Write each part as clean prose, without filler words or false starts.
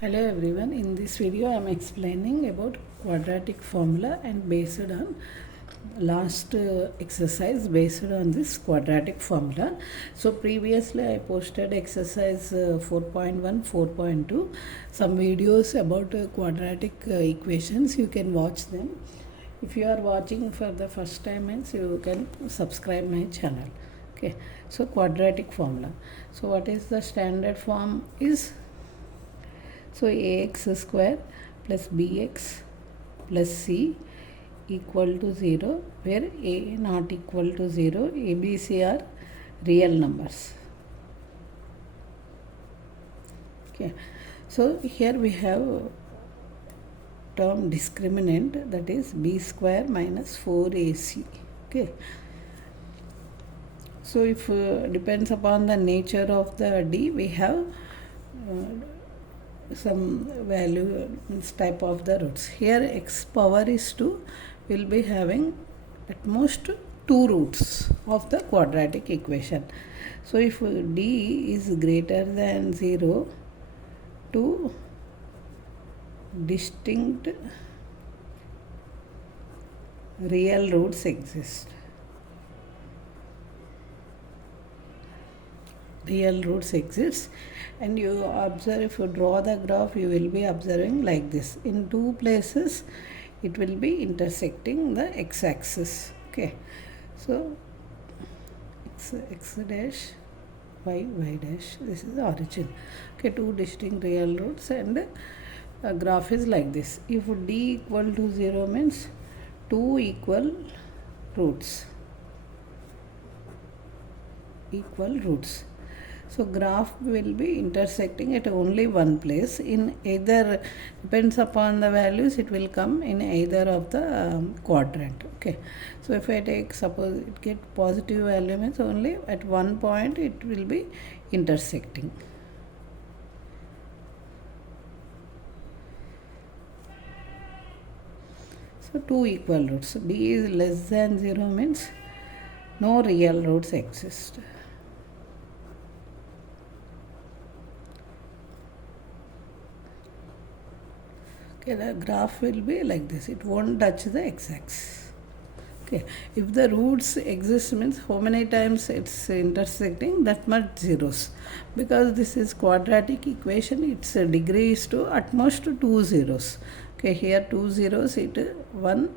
Hello everyone, in this video I am explaining about quadratic formula and based on last exercise based on this quadratic formula. So previously I posted exercise 4.1, 4.2, some videos about quadratic equations. You can watch them. If you are watching for the first time, means you can subscribe my channel. Okay, so quadratic formula. So what is the standard form is, so ax square plus bx plus c equal to 0, where a not equal to 0, a, b, c are real numbers. Okay, so here we have term discriminant, that is b square minus 4ac. Okay, so if depends upon the nature of the d, we have some value type of the roots. Here x power is 2 will be having at most 2 roots of the quadratic equation. So if d is greater than 0, 2 distinct real roots exist. Real roots exist, and you observe, if you draw the graph, you will be observing like this. In two places it will be intersecting the x-axis. Okay, so x dash, y dash, this is the origin. Okay, two distinct real roots, and graph is like this. If d equal to 0 means 2 equal roots. So graph will be intersecting at only one place. In either, depends upon the values, it will come in either of the quadrant. Okay, so if I take, suppose it get positive value, means only at one point it will be intersecting. So two equal roots. D is less than 0 means no real roots exist. Okay, the graph will be like this. It won't touch the x-axis. Okay, if the roots exist means how many times it's intersecting, that much zeros. Because this is quadratic equation, its degree is to at most 2 zeros. Okay, here 2 zeros, it one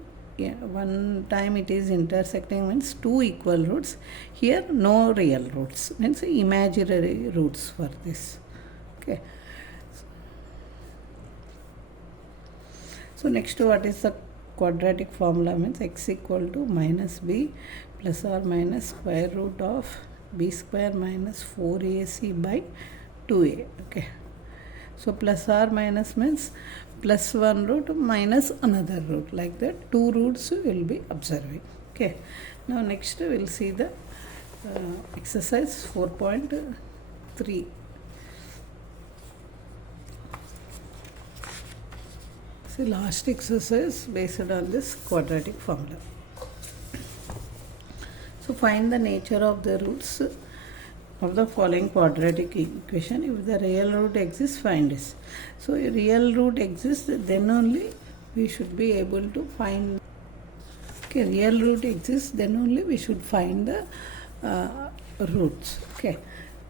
time it is intersecting means 2 equal roots. Here no real roots, means imaginary roots for this. Okay. So next, what is the quadratic formula? Means x equal to minus b plus or minus square root of b square minus 4ac by 2a. Okay, so plus or minus means plus one root minus another root, like that 2 roots will be observing. Okay, now next we will see the exercise 4.3. See, last exercise based on this quadratic formula. So find the nature of the roots of the following quadratic equation. If the real root exists, find this. So a real root exists, then only we should be able to find. Okay, real root exists, then only we should find the roots. Okay,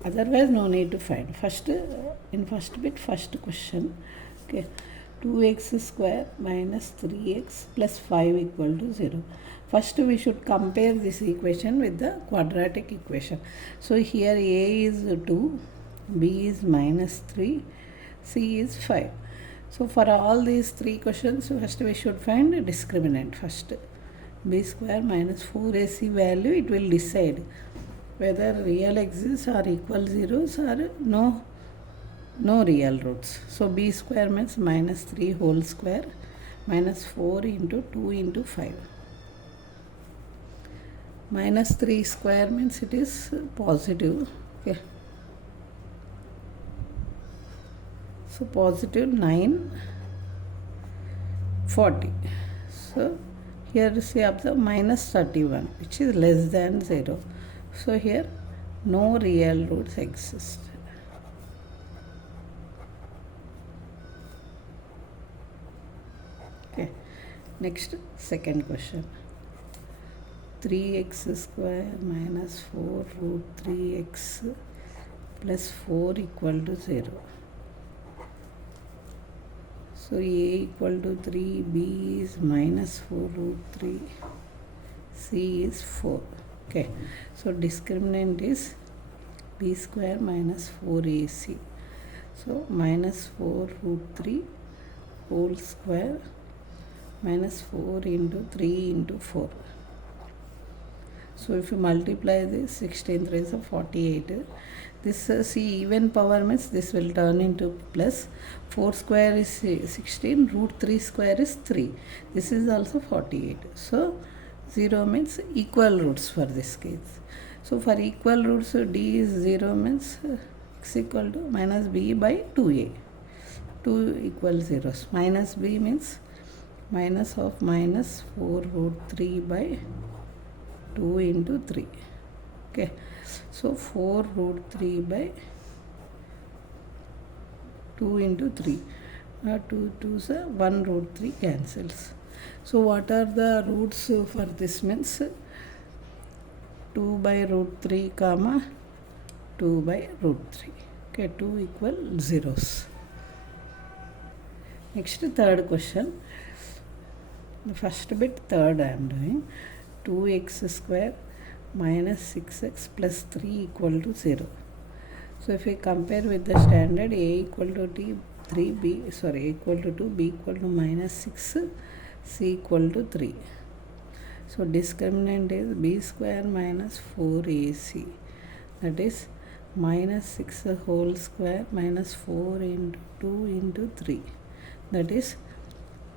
otherwise no need to find. First, in first bit, first question. Okay, 2x square minus 3x plus 5 equal to 0. First we should compare this equation with the quadratic equation. So here a is 2, b is minus 3, c is 5. So for all these three questions, first we should find a discriminant. First, b square minus 4ac value, it will decide whether real exists or equal zeros or no real roots. So b square means minus 3 whole square minus 4 into 2 into 5. Minus 3 square means it is positive. Okay, so positive 9, 40. So here see, observe minus 31, which is less than 0. So here no real roots exist. Next, second question. 3x square minus 4 root 3x plus 4 equal to 0. So a equal to 3, b is minus 4 root 3, c is 4. Okay, so discriminant is b square minus 4ac. So minus 4 root 3 whole square minus 4 into 3 into 4. So if you multiply this, 16 3 is 48. This see, even power means this will turn into plus. 4 square is 16, root 3 square is 3. This is also 48. So 0 means equal roots for this case. So for equal roots, d is 0 means x equal to minus b by 2a. 2 equals 0. Minus b means minus of minus 4 root 3 by 2 into 3. Okay, so 4 root 3 by 2 into 3. 2 2's 1 root 3 cancels. So what are the roots for this means 2 by root 3 comma 2 by root 3. Okay, 2 equal zeros. Next, third question. The first bit third I am doing. 2x square minus 6x plus 3 equal to 0. So if we compare with the standard, a equal to 2, b equal to minus 6, c equal to 3. So discriminant is b square minus 4ac, that is minus 6 whole square minus 4 into 2 into 3, that is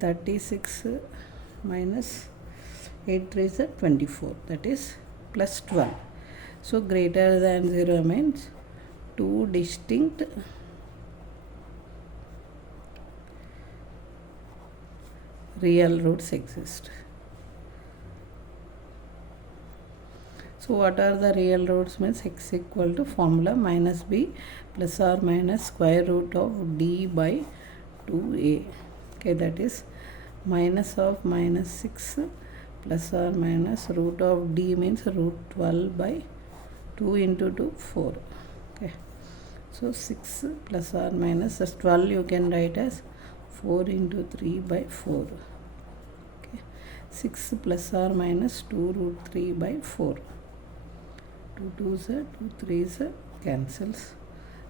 36 minus 8 3 is 24, that is plus 12. So greater than 0 means two distinct real roots exist. So what are the real roots means x equal to formula minus b plus or minus square root of d by 2a. Okay, that is minus of minus 6 plus or minus root of d means root 12 by 2 into 2, 4. Okay, so 6 plus or minus 12 you can write as 4 into 3 by 4. Okay, 6 plus or minus 2 root 3 by 4. 2 2's 2 3's cancels.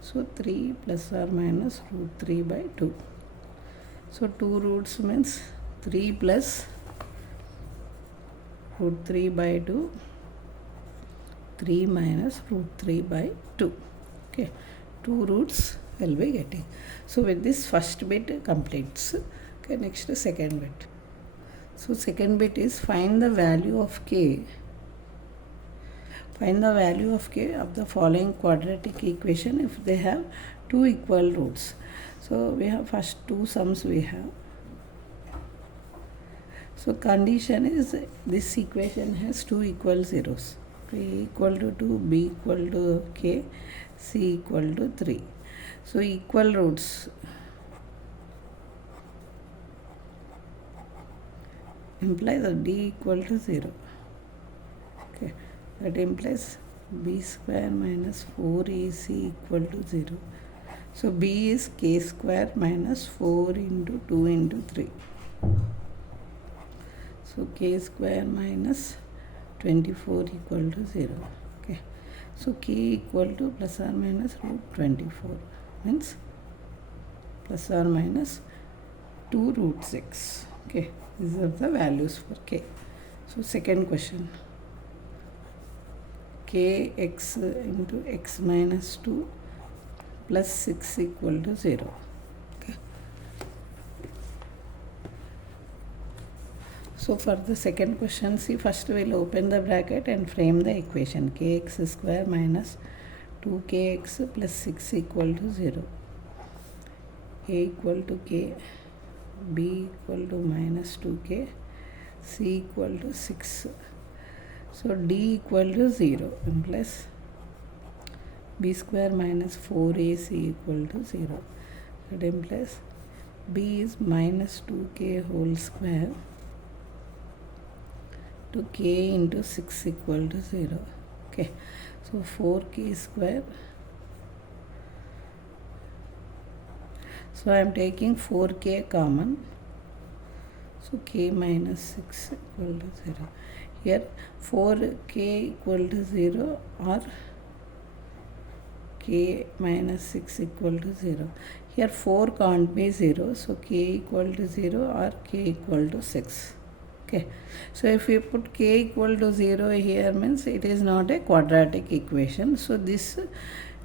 So 3 plus or minus root 3 by 2. So 2 roots means 3 plus root 3 by 2, 3 minus root 3 by 2. Okay, 2 roots will be getting. So with this first bit completes. Okay, next second bit. So second bit is find the value of k. Find the value of k of the following quadratic equation if they have two equal roots. So we have first two sums we have. So condition is this equation has two equal zeros. A equal to 2, b equal to k, c equal to 3. So equal roots implies that d equal to 0. Okay, that implies b square minus 4ac equal to 0. So b is k square minus 4 into 2 into 3. So k square minus 24 equal to 0. Okay, so k equal to plus or minus root 24 means plus or minus 2 root 6. Okay, these are the values for k. So second question, kx into x minus 2 plus 6 equal to 0. Okay. So for the second question, see, first we will open the bracket and frame the equation kx square minus 2kx plus 6 equal to 0. A equal to k, b equal to minus 2k, c equal to 6. So d equal to 0 implies b square minus 4ac equal to 0. That implies b is minus 2k whole square to k into 6 equal to 0. Okay, so 4k square. So I am taking 4k common. So k minus 6 equal to 0. Here 4k equal to 0 or k minus 6 equal to 0. Here 4 can't be 0. So k equal to 0 or k equal to 6. Okay. So if we put k equal to 0 here means it is not a quadratic equation. So this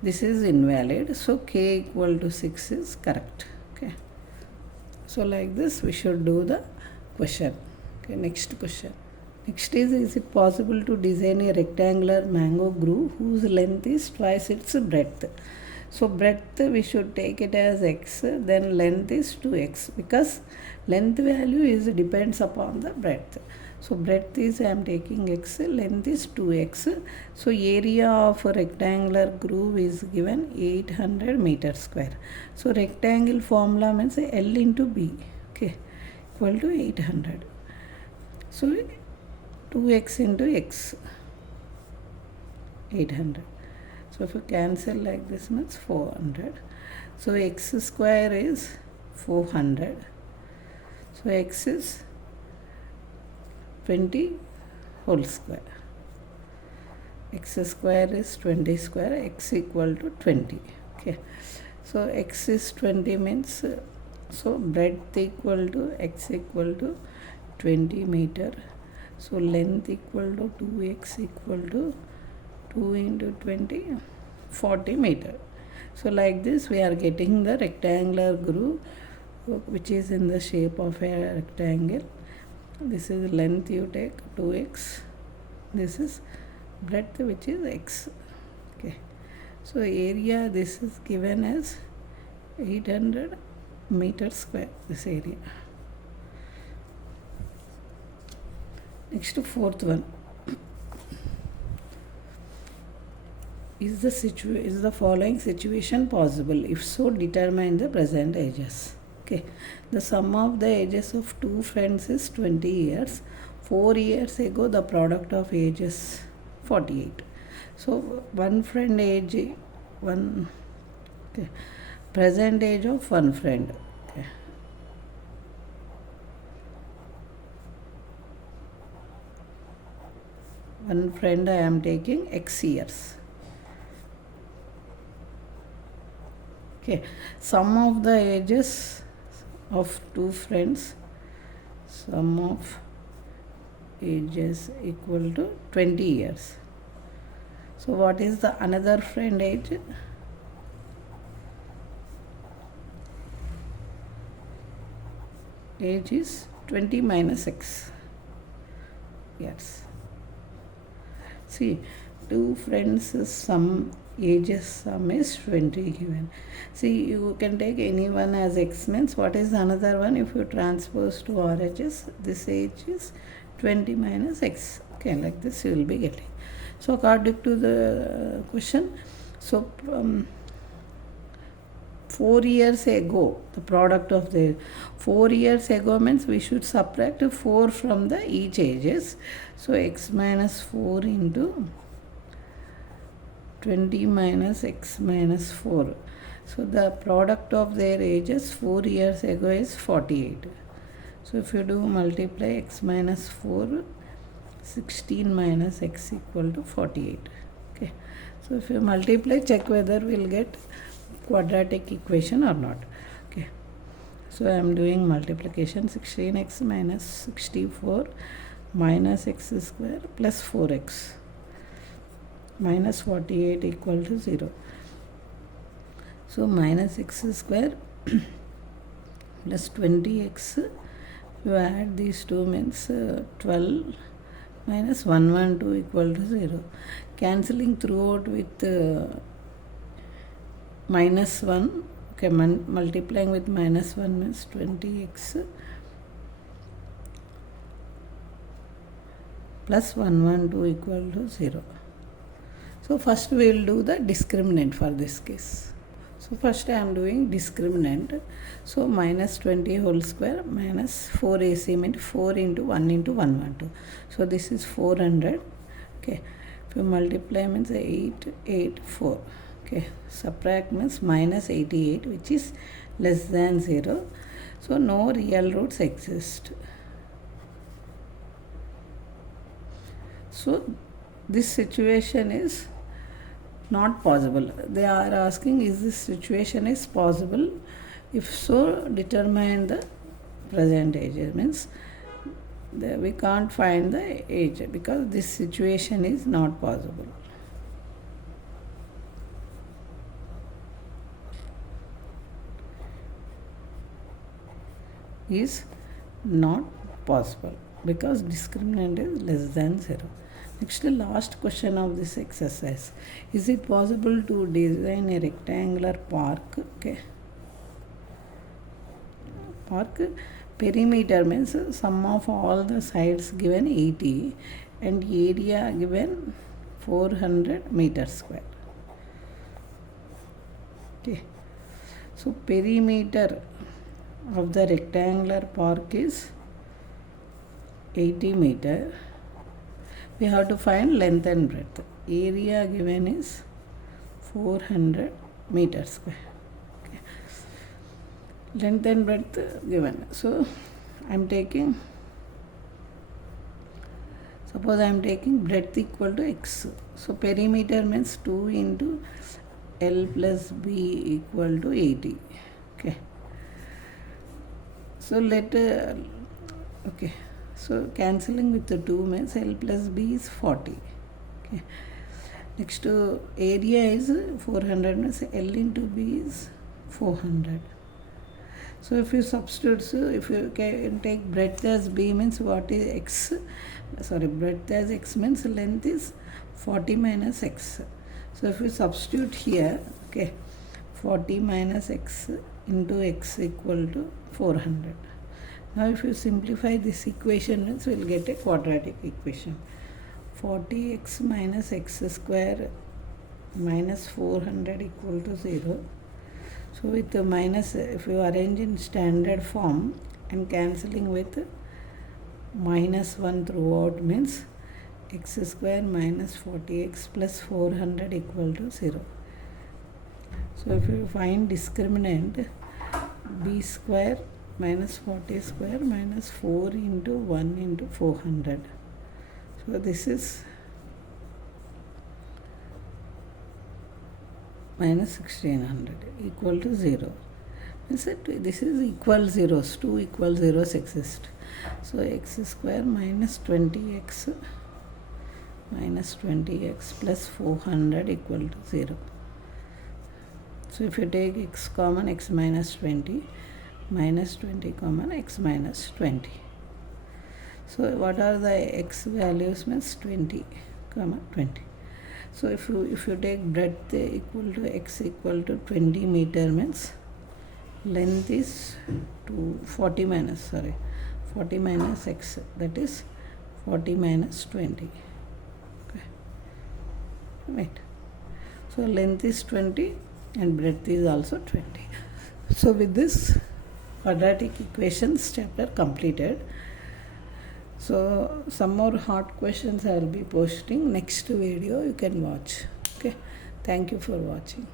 is invalid. So k equal to 6 is correct. Okay. So like this we should do the question. Okay, next question. Next is it possible to design a rectangular mango groove whose length is twice its breadth? So breadth we should take it as x, then length is 2x, because length value is depends upon the breadth. So breadth is I am taking x, length is 2x. So area of a rectangular groove is given 800 meter square. So rectangle formula means L into B, okay, equal to 800. So 2x into x, 800. So if you cancel like this means 400. So x square is 400. So x is 20 whole square. X square is 20 square, x equal to 20. Okay. So x is 20 means, so breadth equal to x equal to 20 meter. So length equal to 2x equal to 2 into 20, 40 meter. So like this we are getting the rectangular groove which is in the shape of a rectangle. This is length, you take 2x. This is breadth which is x. Okay. So area, this is given as 800 meter square, this area. Next, fourth one. Is the following situation possible? If so, determine the present ages. Okay. The sum of the ages of two friends is 20 years. 4 years ago, the product of ages 48. So one friend age, okay, present age of one friend. Okay. One friend I am taking x years. Okay, sum of the ages of two friends, sum of ages equal to 20 years. So what is the another friend age? Age is 20 minus x years. See, two friends sum ages sum is 20 given. See, you can take any one as x means what is another one? If you transpose to RHS, this age is 20 minus x. Okay, like this you will be getting. So according to the question, so 4 years ago, the product of the 4 years ago means we should subtract 4 from the each ages. So x minus 4 into 20 minus x minus 4. So the product of their ages 4 years ago is 48. So if you do multiply x minus 4, 16 minus x equal to 48. Okay. So if you multiply, check whether we'll get quadratic equation or not. Okay. So I am doing multiplication. 16x minus 64 minus x square plus 4x minus 48 equal to 0. So minus x square plus 20x, you add these two means 12 minus 112 equal to 0. Cancelling throughout with minus 1. Okay, multiplying with minus 1 means 20x plus 112 equal to 0. So first we will do the discriminant for this case. So So first I am doing discriminant. So minus 20 whole square minus 4ac means 4 into 1 into 112. So this is 400. Okay. If you multiply means 884. Okay. Subtract means minus 88, which is less than 0. So no real roots exist. So this situation is not possible. They are asking, is this situation is possible? If so, determine the present age. It means we can't find the age because this situation is not possible. Is not possible because discriminant is less than 0. Next, the last question of this exercise. Is it possible to design a rectangular park? Okay. Park perimeter means sum of all the sides given 80 and area given 400 meters square. Okay. So perimeter of the rectangular park is 80 meter. We have to find length and breadth. Area given is 400 meters square. Okay. Length and breadth given. So I am taking, suppose I am taking breadth equal to x. So perimeter means 2 into L plus B equal to 80. Okay. So okay. So cancelling with the 2 means L plus B is 40. Okay. Next to area is 400 means L into B is 400. So if you substitute, so if you can take breadth as B means what is x? Sorry, breadth as x means length is 40 minus x. So if you substitute here, okay, 40 minus x into x equal to 400. Now if you simplify this equation means we will get a quadratic equation. 40x minus x square minus 400 equal to 0. So with the minus, if you arrange in standard form and cancelling with minus 1 throughout means x square minus 40x plus 400 equal to 0. So if you find discriminant, b square minus 40 square minus 4 into 1 into 400. So this is minus 1600 equal to 0. Means that this is equal zeros, 2 equal zeros exist. So x square minus 20x plus 400 equal to 0. So if you take x common, x minus 20 common, x minus 20. So what are the x values means 20 comma 20. So if you take breadth equal to x equal to 20 meter means length is 40 minus x, that is 40 minus 20. Okay. Right. So length is 20 and breadth is also 20. So with this quadratic equations chapter completed. So some more hard questions I will be posting next video, you can watch. Okay. Thank you for watching.